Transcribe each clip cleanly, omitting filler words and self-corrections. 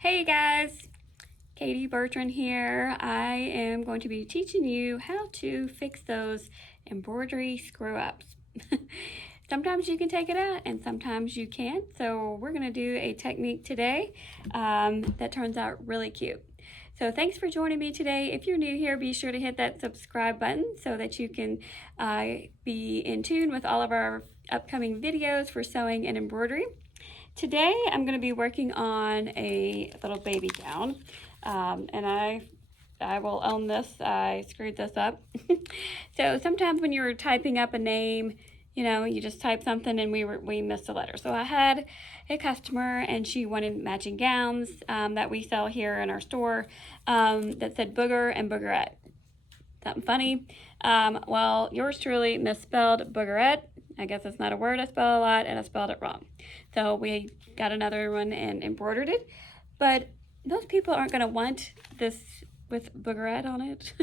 Hey guys, Katie Bertrand here. I am going to be teaching you how to fix those embroidery screw-ups. Sometimes you can take it out and sometimes you can't. So we're going to do a technique today that turns out really cute. So thanks for joining me today. If you're new here, be sure to hit that subscribe button so that you can be in tune with all of our upcoming videos for sewing and embroidery. Today I'm going to be working on a little baby gown, and I will own this. I screwed this up. So sometimes when you're typing up a name, you know, you just type something and we missed a letter. So I had a customer and she wanted matching gowns that we sell here in our store that said booger and boogerette. Something funny. Well, yours truly misspelled boogerette. I guess it's not a word I spell a lot, and I spelled it wrong. So we got another one and embroidered it. But those people aren't going to want this with boogerette on it.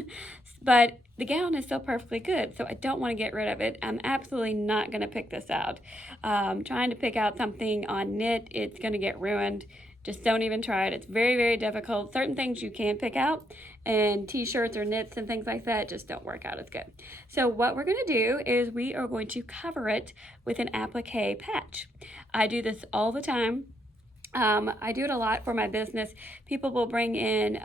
But the gown is still perfectly good, so I don't want to get rid of it. I'm absolutely not going to pick this out. Trying to pick out something on knit, it's going to get ruined. Just don't even try it. It's very, very difficult. Certain things you can pick out, and t-shirts or knits and things like that just don't work out as good. So what we're going to do is we are going to cover it with an applique patch. I do this all the time. I do it a lot for my business. People will bring in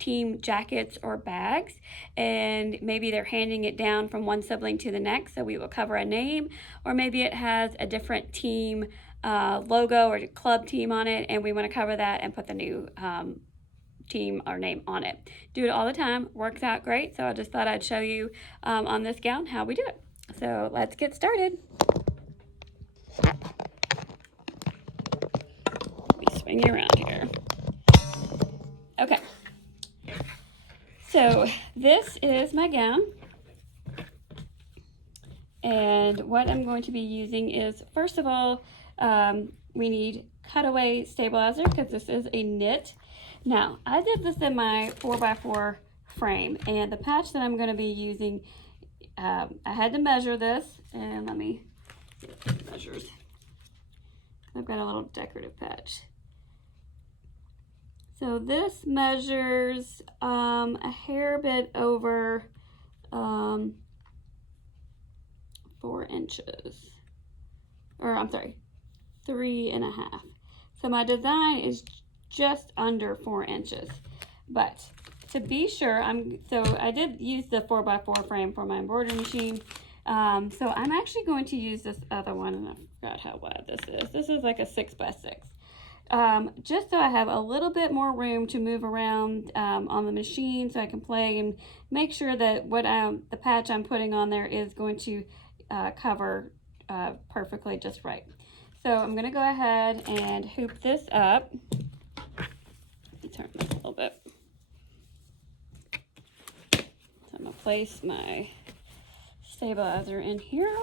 team jackets or bags, and maybe they're handing it down from one sibling to the next, so we will cover a name, or maybe it has a different team logo or club team on it, and we want to cover that and put the new team or name on it. Do it all the time, works out great, so I just thought I'd show you on this gown how we do it. So let's get started. Let me swing you around here. Okay, so this is my gown, and what I'm going to be using is, first of all, we need cutaway stabilizer because this is a knit. Now, I did this in my 4x4 frame, and the patch that I'm going to be using, I had to measure this, and let me see if this measures. I've got a little decorative patch. So this measures a hair bit over 4 inches, or I'm sorry, 3.5. So my design is just under 4 inches, but to be sure, so I did use the 4x4 frame for my embroidery machine. So I'm actually going to use this other one, and I forgot how wide this is. This is like a 6x6. Just so I have a little bit more room to move around on the machine, so I can play and make sure that the patch I'm putting on there is going to cover perfectly just right. So I'm going to go ahead and hoop this up. Let me turn this a little bit. So I'm going to place my stabilizer in here.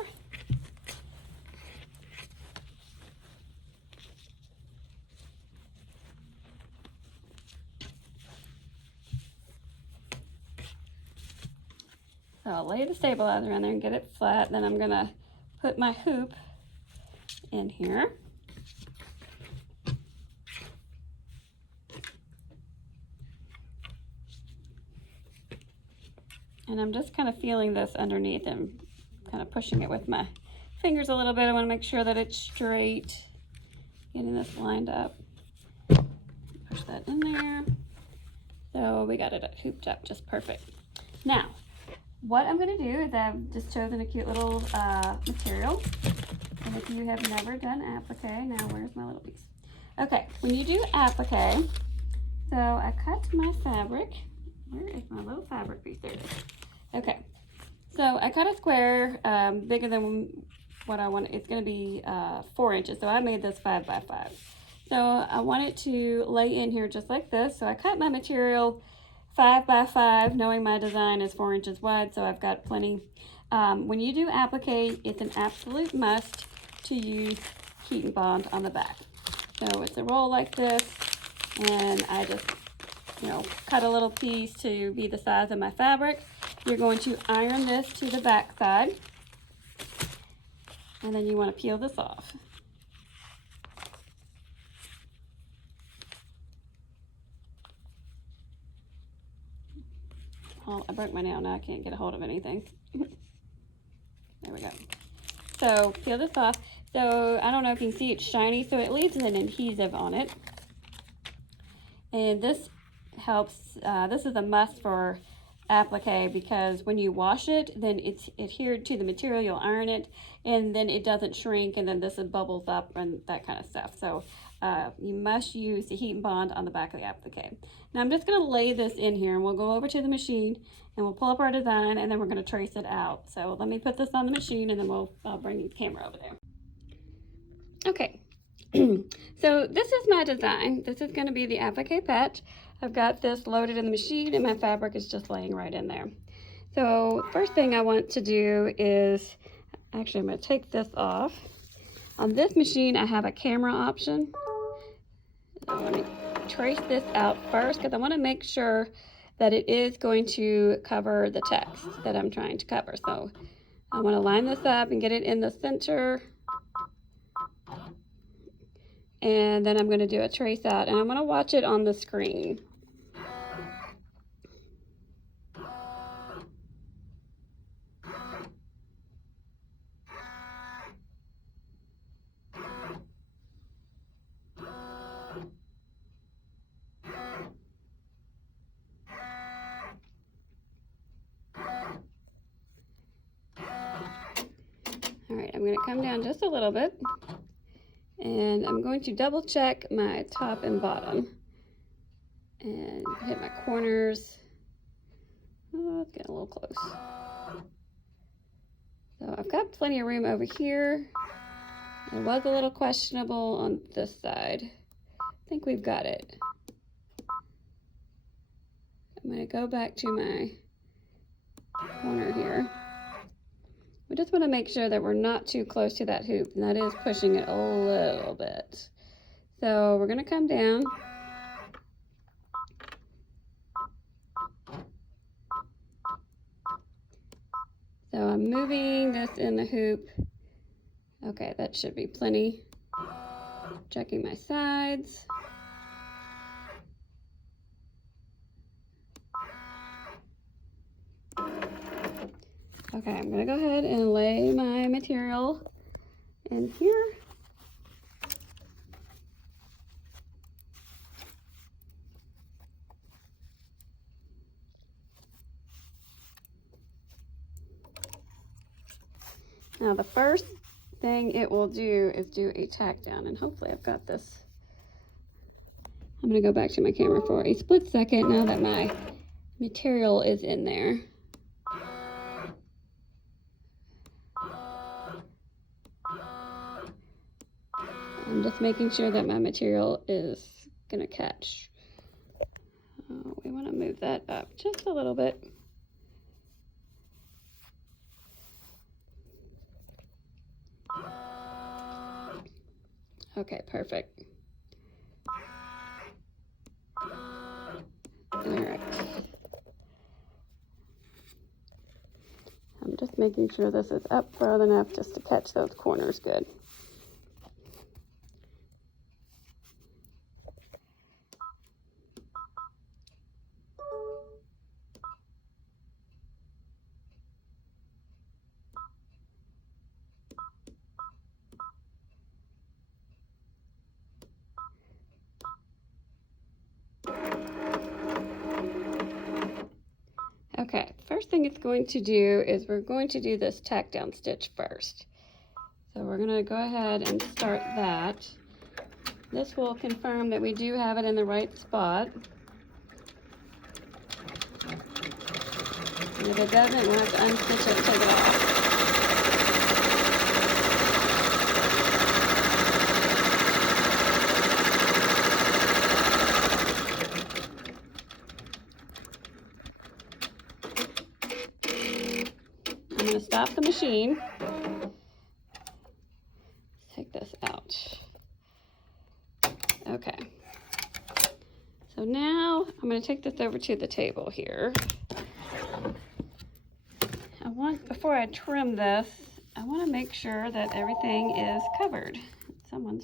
So I'll lay the stabilizer in there and get it flat. Then I'm going to put my hoop in here. And I'm just kind of feeling this underneath and kind of pushing it with my fingers a little bit. I want to make sure that it's straight. Getting this lined up. Push that in there. So we got it hooped up just perfect. Now, what I'm going to do is I've just chosen a cute little material. And if you have never done applique, now where's my little piece? Okay, when you do applique, so I cut my fabric. Where is my little fabric piece? There it is. Okay, so I cut a square bigger than what I want. It's going to be 4 inches, so I made this 5x5. So I want it to lay in here just like this. So I cut my material 5x5, knowing my design is 4 inches wide, so I've got plenty. When you do applique, it's an absolute must to use heat and bond on the back. So it's a roll like this, and I just, cut a little piece to be the size of my fabric. You're going to iron this to the back side, and then you want to peel this off. Oh, I broke my nail. Now I can't get a hold of anything. There we go. So peel this off. So I don't know if you can see it's shiny, so it leaves an adhesive on it. And this helps, this is a must for applique, because when you wash it, then it's adhered to the material. You'll iron it, and then it doesn't shrink, and then this bubbles up and that kind of stuff. So you must use the heat and bond on the back of the applique. Now I'm just going to lay this in here, and we'll go over to the machine and we'll pull up our design, and then we're going to trace it out. So let me put this on the machine, and then I'll bring the camera over there. Okay. So this is my design. This is going to be the applique patch. I've got this loaded in the machine, and my fabric is just laying right in there. So first thing I want to do is, actually I'm going to take this off. On this machine I have a camera option. I'm going to trace this out first, because I want to make sure that it is going to cover the text that I'm trying to cover. So I want to line this up and get it in the center. And then I'm going to do a trace out, and I'm going to watch it on the screen. All right, I'm going to come down just a little bit, and I'm going to double check my top and bottom and hit my corners. Oh, it's getting a little close. So I've got plenty of room over here. It was a little questionable on this side. I think we've got it. I'm going to go back to my corner here. We just want to make sure that we're not too close to that hoop, and that is pushing it a little bit. So we're going to come down. So I'm moving this in the hoop. Okay, that should be plenty. Checking my sides. Okay, I'm going to go ahead and lay my material in here. Now the first thing it will do is do a tack down, and hopefully I've got this. I'm going to go back to my camera for a split second now that my material is in there. I'm just making sure that my material is going to catch. We want to move that up just a little bit. Okay, perfect. All right. I'm just making sure this is up far enough just to catch those corners good. Okay, first thing it's going to do is we're going to do this tack down stitch first. So we're going to go ahead and start that. This will confirm that we do have it in the right spot. And if it doesn't, we'll have to unstitch it and take it off. I'm going to stop the machine. Take this out. Okay. So now I'm going to take this over to the table here. Before I trim this, I want to make sure that everything is covered. Oh,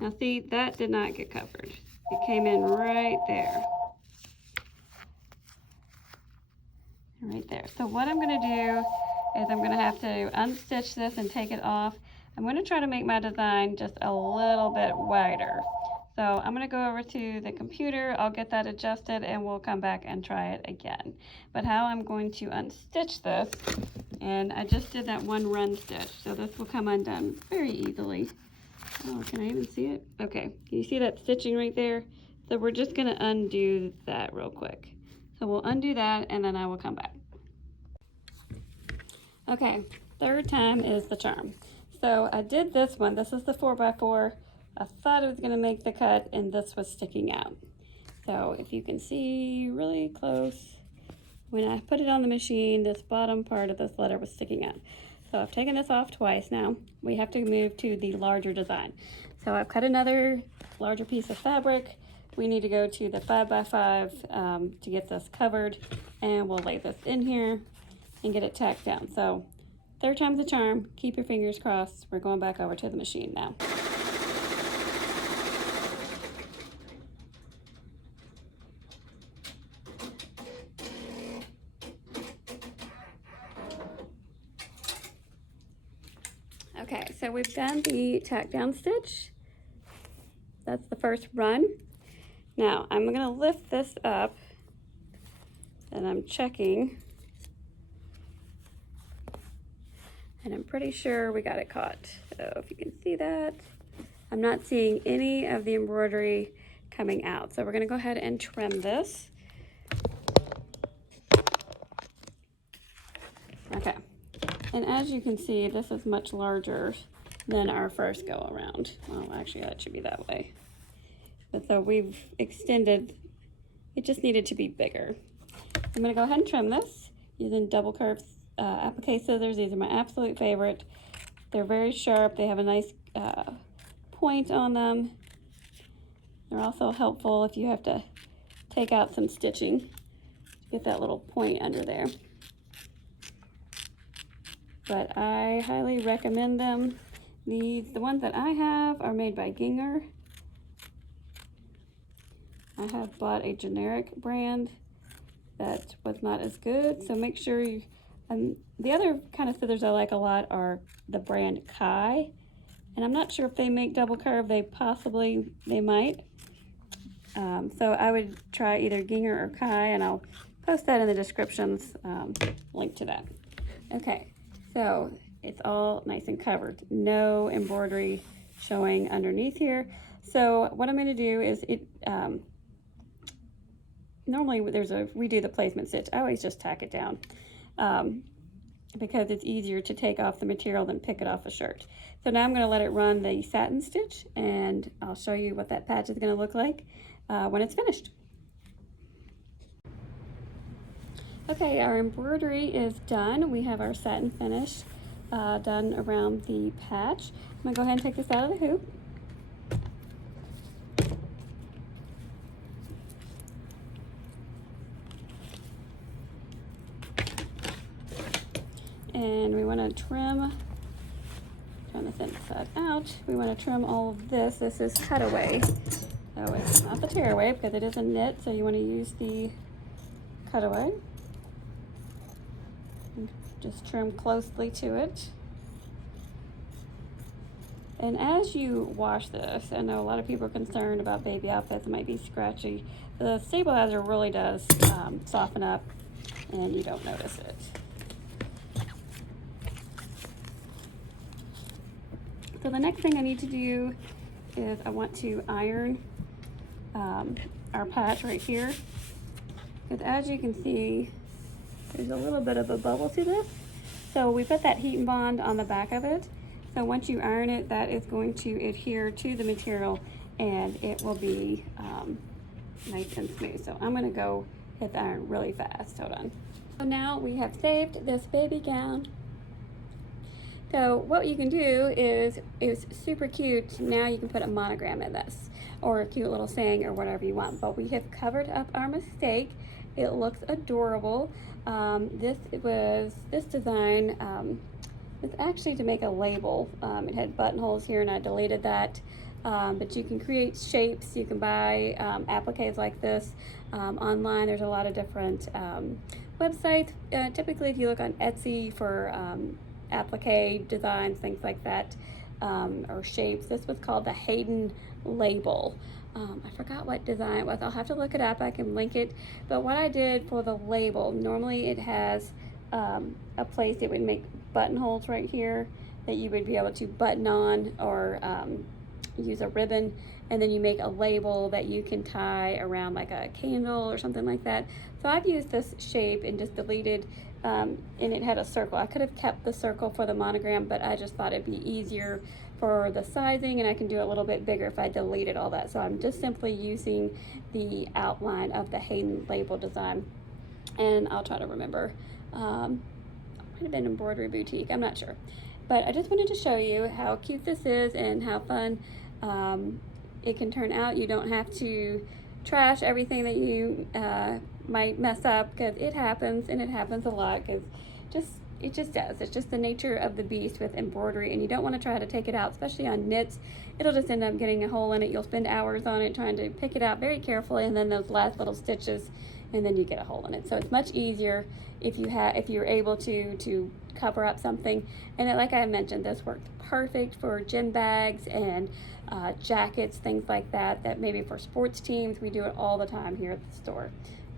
now see, that did not get covered. It came in right there. right there. So what I'm going to do is I'm going to have to unstitch this and take it off. I'm going to try to make my design just a little bit wider. So I'm going to go over to the computer, I'll get that adjusted, and we'll come back and try it again. But how I'm going to unstitch this, and I just did that one run stitch, so this will come undone very easily. Oh, can I even see it? Okay, can you see that stitching right there? So we're just going to undo that real quick. So we'll undo that, and then I will come back. Okay, third time is the charm. So I did this one. This is the 4x4. I thought it was going to make the cut, and this was sticking out. So if you can see really close, when I put it on the machine, this bottom part of this letter was sticking out. So I've taken this off twice now. We have to move to the larger design. So I've cut another larger piece of fabric. We need to go to the 5x5 to get this covered, and we'll lay this in here and get it tacked down. So third time's the charm. Keep your fingers crossed. We're going back over to the machine now. Okay, so we've done the tack down stitch. That's the first run. Now I'm gonna lift this up, and I'm checking, and I'm pretty sure we got it caught. So if you can see that, I'm not seeing any of the embroidery coming out. So we're gonna go ahead and trim this. Okay, and as you can see, this is much larger than our first go around. Well, actually that should be that way. But so we've extended, it just needed to be bigger. I'm gonna go ahead and trim this using double curved applique scissors. These are my absolute favorite. They're very sharp. They have a nice point on them. They're also helpful if you have to take out some stitching. Get that little point under there. But I highly recommend them. The ones that I have are made by Ginger. I have bought a generic brand that was not as good, so make sure you, the other kind of scissors I like a lot are the brand Kai, and I'm not sure if they make double curve. They might. So I would try either Ginger or Kai, and I'll post that in the descriptions, link to that. Okay, so it's all nice and covered. No embroidery showing underneath here. So what I'm going to do is normally we do the placement stitch. I always just tack it down because it's easier to take off the material than pick it off a shirt. So now I'm going to let it run the satin stitch, and I'll show you what that patch is going to look like when it's finished. Okay, our embroidery is done. We have our satin finish done around the patch. I'm going to go ahead and take this out of the hoop. And we want to trim, turn this inside out, we want to trim all of this. This is cutaway, so it's not the tearaway because it is a knit, so you want to use the cutaway. And just trim closely to it. And as you wash this, I know a lot of people are concerned about baby outfits, it might be scratchy. The stabilizer really does soften up, and you don't notice it. So the next thing I need to do is I want to iron our patch right here. Because as you can see, there's a little bit of a bubble to this. So we put that heat and bond on the back of it. So once you iron it, that is going to adhere to the material, and it will be nice and smooth. So I'm going to go hit the iron really fast. Hold on. So now we have saved this baby gown. So what you can do is, it's super cute. Now you can put a monogram in this, or a cute little saying, or whatever you want. But we have covered up our mistake. It looks adorable. This design was actually to make a label. It had buttonholes here, and I deleted that. but you can create shapes. You can buy appliques like this online. There's a lot of different websites. Typically, if you look on Etsy for applique designs, things like that, or shapes. This was called the Hayden label. I forgot what design it was. I'll have to look it up. I can link it. But what I did for the label, normally it has a place it would make buttonholes right here that you would be able to button on or use a ribbon, and then you make a label that you can tie around like a candle or something like that. So I've used this shape and just deleted, and it had a circle. I could have kept the circle for the monogram, but I just thought it'd be easier for the sizing, and I can do it a little bit bigger if I deleted all that. So I'm just simply using the outline of the Hayden label design, and I'll try to remember. Might have been Embroidery Boutique, I'm not sure. But I just wanted to show you how cute this is and how fun it can turn out. You don't have to trash everything that you might mess up, because it happens, and it happens a lot, because it just does. It's just the nature of the beast with embroidery, and you don't want to try to take it out, especially on knits. It'll just end up getting a hole in it. You'll spend hours on it trying to pick it out very carefully, and then those last little stitches, and then you get a hole in it. So it's much easier if you're able to cover up something. And like I mentioned, this worked perfect for gym bags and jackets, things like that, that maybe for sports teams. We do it all the time here at the store.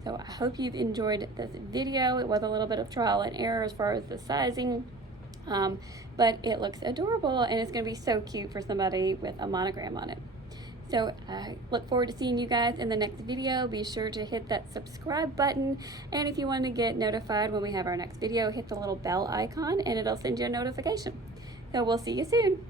So I hope you've enjoyed this video. It was a little bit of trial and error as far as the sizing, but it looks adorable, and it's going to be so cute for somebody with a monogram on it. So I look forward to seeing you guys in the next video. Be sure to hit that subscribe button, and if you want to get notified when we have our next video, hit the little bell icon and it'll send you a notification. So we'll see you soon.